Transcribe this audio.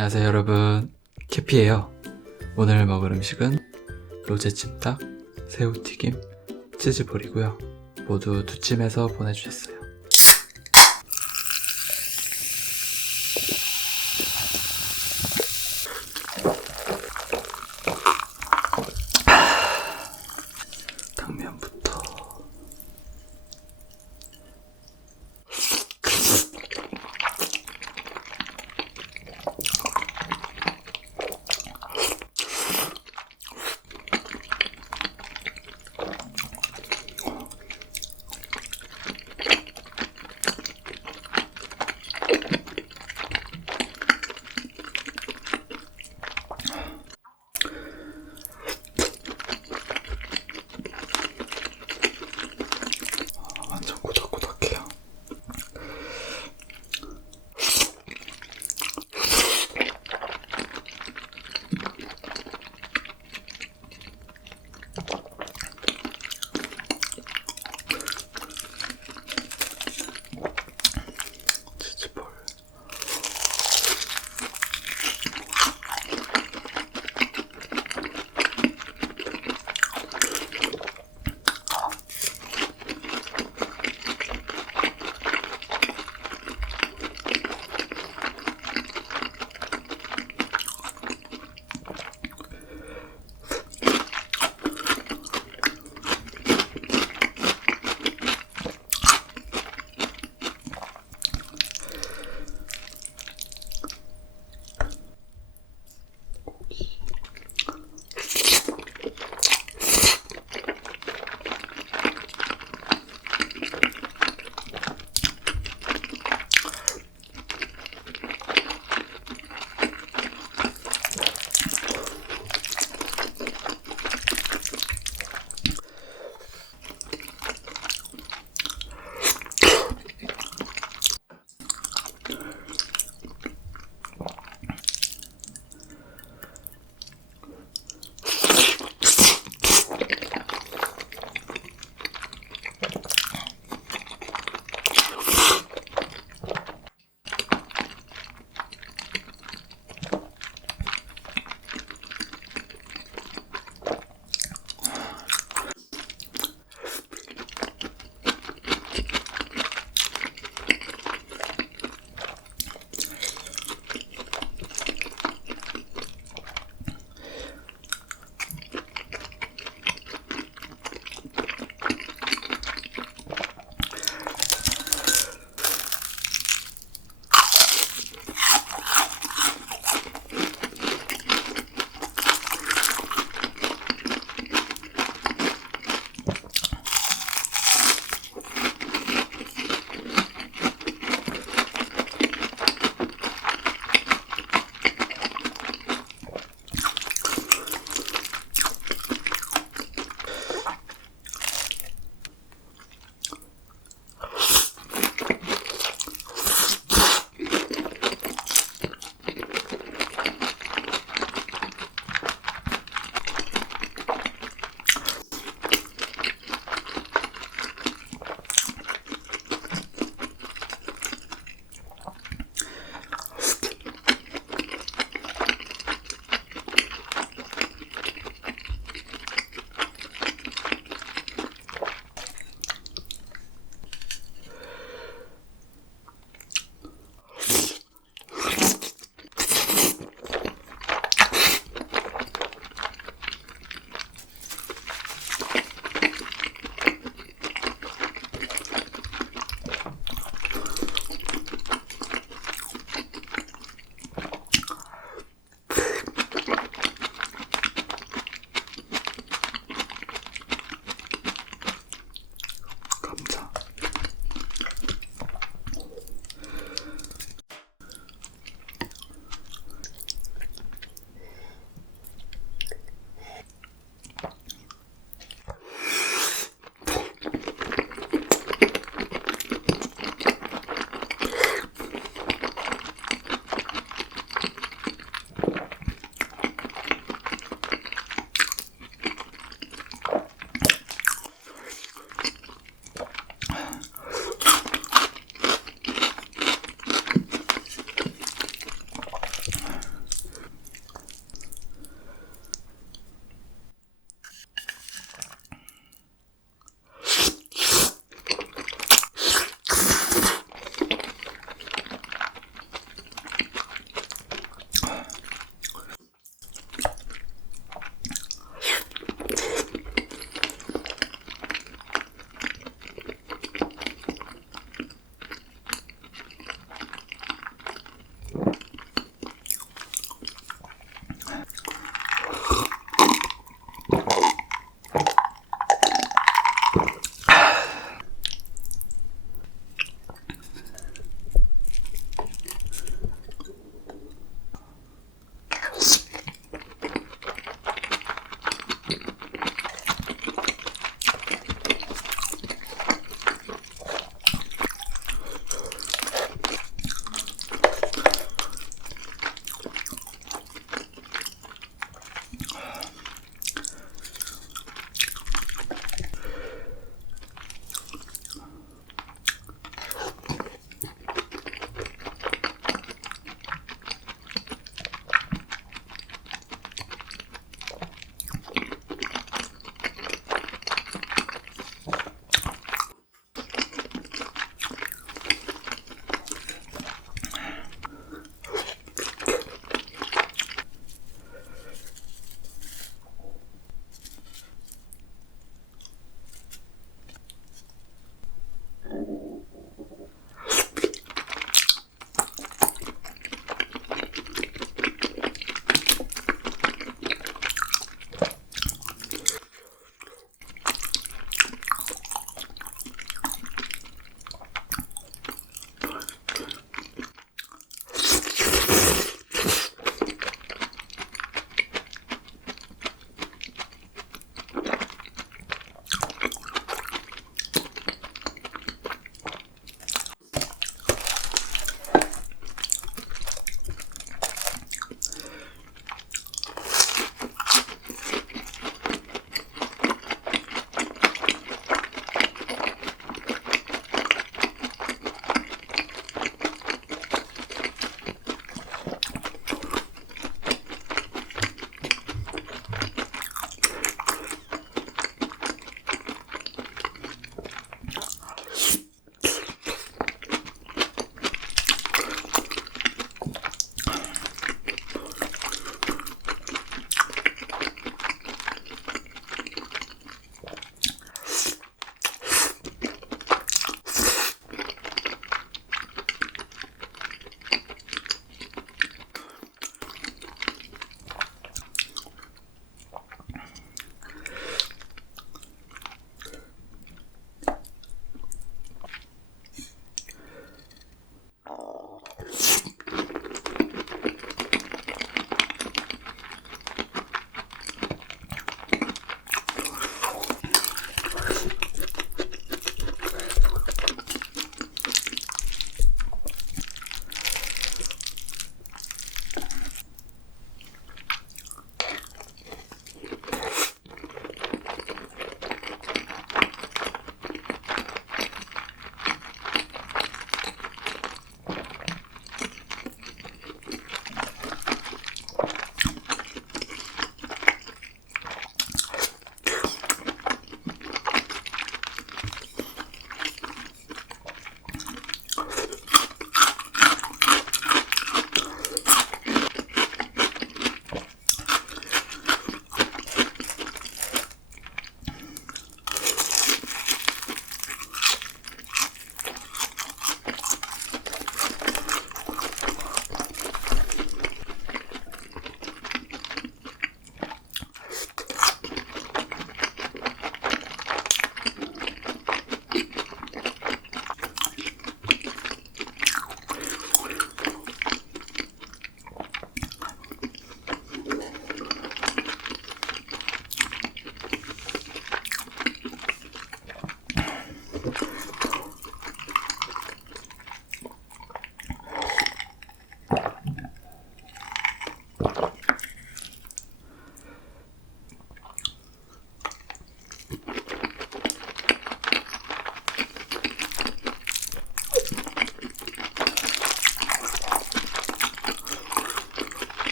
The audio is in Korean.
안녕하세요 여러분. 캐피예요. 오늘 먹을 음식은 로제찜닭, 새우튀김, 치즈볼이고요. 모두 두 찜에서 보내주셨어요.